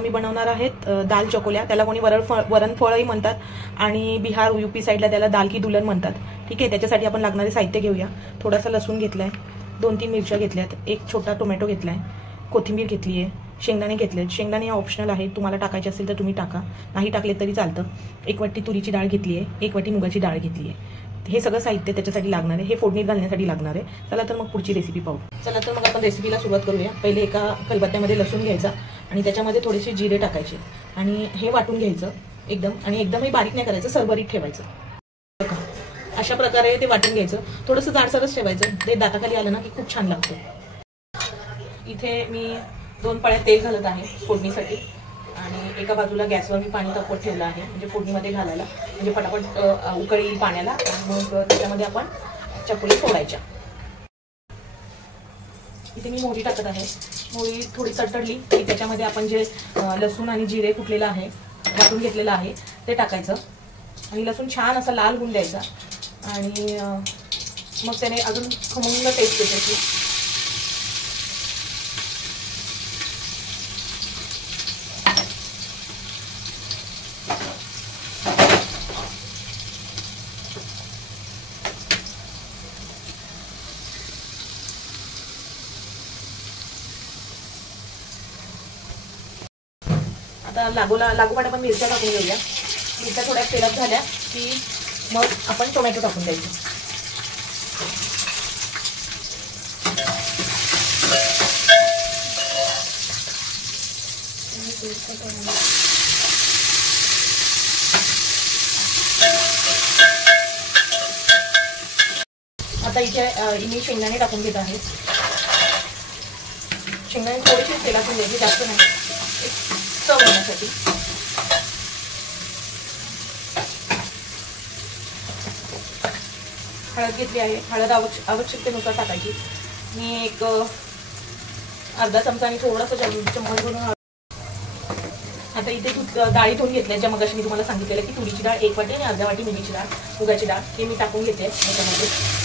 मी बनवणार आहेत दाल चकोल्या. त्याला कोणी वरणफळही म्हणतात आणि बिहार यूपी साईडला त्याला दाल की दुल्हन म्हणतात. ठीक आहे, त्याच्यासाठी आपण लागणारे साहित्य घेऊया. थोडासा लसूण घेतलाय, 2-3 मिरच्या घेतल्यात, एक छोटा टोमॅटो घेतलाय, कोथिंबीर घेतली आहे, शेंगदाणे घेतलेत. शेंगदाणे ऑप्शनल आहे, तुम्हाला टाकायचे असेल तर तुम्ही टाका, नाही टाकले तरी चालतं. 1 वाटी तुरीची डाळ घेतली आहे, 1 वाटी मुगाची डाळ घेतली आहे. हे सगळं साहित्य त्याच्यासाठी लागणार आहे, हे फोडणीत घालण्यासाठी लागणार आहे. चला तर मग पुढची रेसिपी पाहू. चला तर मग आपण रेसिपीला सुरुवात करूया. पहिले एका खलबत्त्यामध्ये लसूण घ्यायचा आणि त्याच्यामध्ये थोडेसे जिरे टाकायचे आणि हे वाटून घ्यायचं एकदम. आणि एकदमही बारीक नाही करायचं, सरभरीत ठेवायचं. अशा प्रकारे ते वाटून घ्यायचं. थोडंसं जाडसरच ठेवायचं, ते दाताखाली आलं ना की खूप छान लागतं. इथे मी 2 पळ्या तेल घालत आहे फोडणीसाठी आणि एका बाजूला गॅसवर मी पाणी तापवत ठेवलं आहे, म्हणजे फोडणीमध्ये घालायला, म्हणजे पटापट उकळी येईल पाण्याला. मग त्याच्यामध्ये आपण चकोली सोडायच्या. इथे मी मोहरी टाकत आहे. मोहरी थोडी तडतडली की त्याच्यामध्ये आपण जे लसूण आणि जिरे कुटलेलं आहे, वाटून घेतलेलं आहे, ते टाकायचं आणि लसूण छान असा लाल होऊन द्यायचा. आणि मग त्याने अजून खमंग टेस्ट येते. आता लागोपाठ आपण मिरच्या टाकून घेऊया. मिरच्या थोड्या तेलात झाल्या की मग आपण टोमॅटो टाकून द्यायचे. आता इथे मी शेंगदाणे टाकून घेत आहे. शेंगदाणे थोडीशी तेलातून घ्यायची, जास्त नाही, चव येण्यासाठी. हळद घेतली आहे. हळद आवश्यकतेनुसार टाकायची. मी एक अर्धा चमचा आणि थोडासा चम्मच भरून. आता इथे डाळी धुवून घेतल्या, ज्या मगाशी मी तुम्हाला सांगितलेलं की तुरीची डाळ 1 वाटी आणि अर्धा वाटी मुगाची डाळ, हे मी टाकून घेते याच्यामध्ये.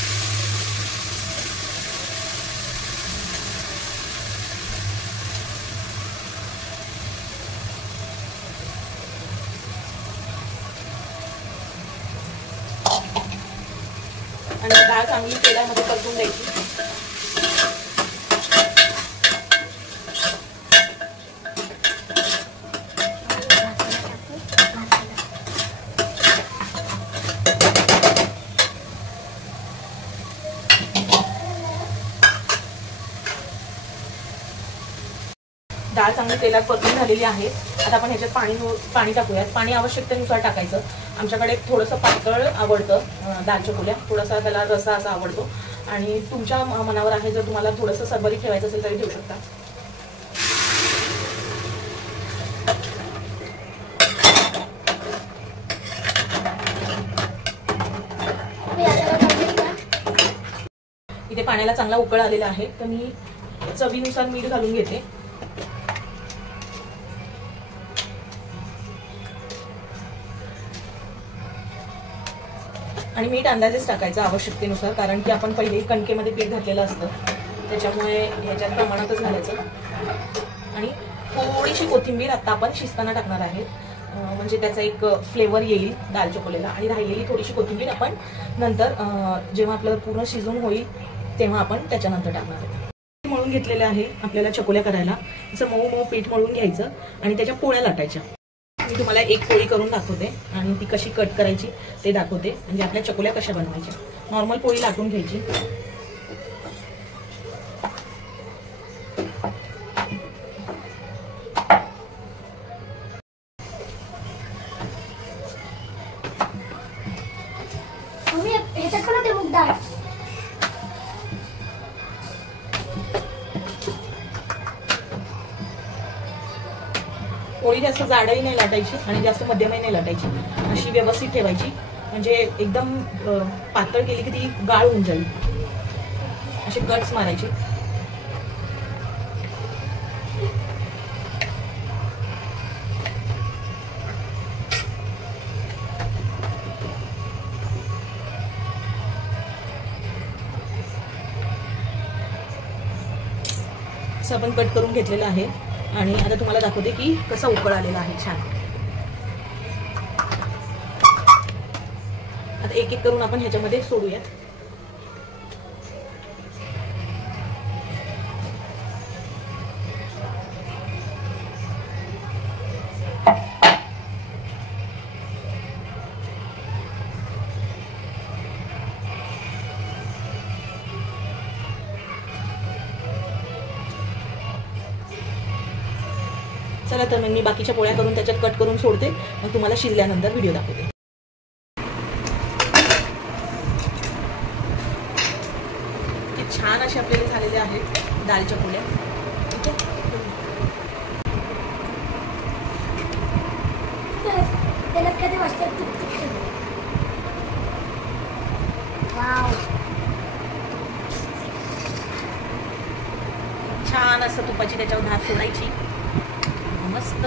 आणि डाळ चांगली तेलामध्ये परतून द्यायची. डाळ चांगली तेलात परतून झालेली आहे. आता आपण ह्याच्यात पाणी टाकूयात. पाणी आवश्यकतेनुसार टाकायचं. आमच्याकडे थोडंसं पातळ आवडतं दाल चकोल्या, थोडासा त्याला रसा असा आवडतो आणि तुमच्या मनावर आहे. जर तुम्हाला थोडंसं सरभरीत ठेवायचं असेल तरी ठेवू शकता. इथे पाण्याला चांगला उकळ आलेला आहे, तर मी चवीनुसार मीठ घालून घेते. आणि मीठ अंदाजेच टाकायचं आवश्यकतेनुसार, कारण की आपण पहिले कणकेमध्ये पीठ घातलेलं असतं, त्याच्यामुळे ह्याच्यात प्रमाणातच घालायचं. आणि थोडीशी कोथिंबीर आता आपण शिजताना टाकणार आहे, म्हणजे त्याचा एक फ्लेवर येईल दाल चकोल्याला. आणि राहिलेली थोडीशी कोथिंबीर आपण नंतर जेव्हा आपलं पूर्ण शिजून होईल तेव्हा आपण त्याच्यानंतर टाकणार आहे. मळून घेतलेलं आहे आपल्याला चकोल्या करायला. असं मऊ मऊ पीठ मळून घ्यायचं आणि त्याच्या पोळ्या लाटायच्या. मी तुम्हाला एक पोळी करून दाखवते आणि ती कशी कट करायची ते दाखवते, म्हणजे आपल्या चकोल्या कशा बनवायच्या. नॉर्मल पोळी लाटून घ्यायची. पोळी जास्त जाडही नाही लाटायची आणि जास्त मध्यमही नाही लाटायची, अशी व्यवस्थित ठेवायची, म्हणजे एकदम पातळ केली की ती गाळ होऊन जाईल. असे कट्स मारायचे. असं आपण कट करून घेतलेलं आहे. आणि आता तुम्हाला दाखवते की कसा उकळ आलेला आहे छान. आता एक एक करून आपण ह्याच्यामध्ये सोडूयात. चला तर मग मी बाकीच्या पोळ्या करून त्याच्यात कट करून सोडते, मग तुम्हाला शिजल्यानंतर व्हिडिओ दाखवते. छान असे आपल्याला झालेले आहेत दालच्या पोळ्या. ठीक आहे, छान असं तुपाची त्याच्यावर धार सोडायची मस्त.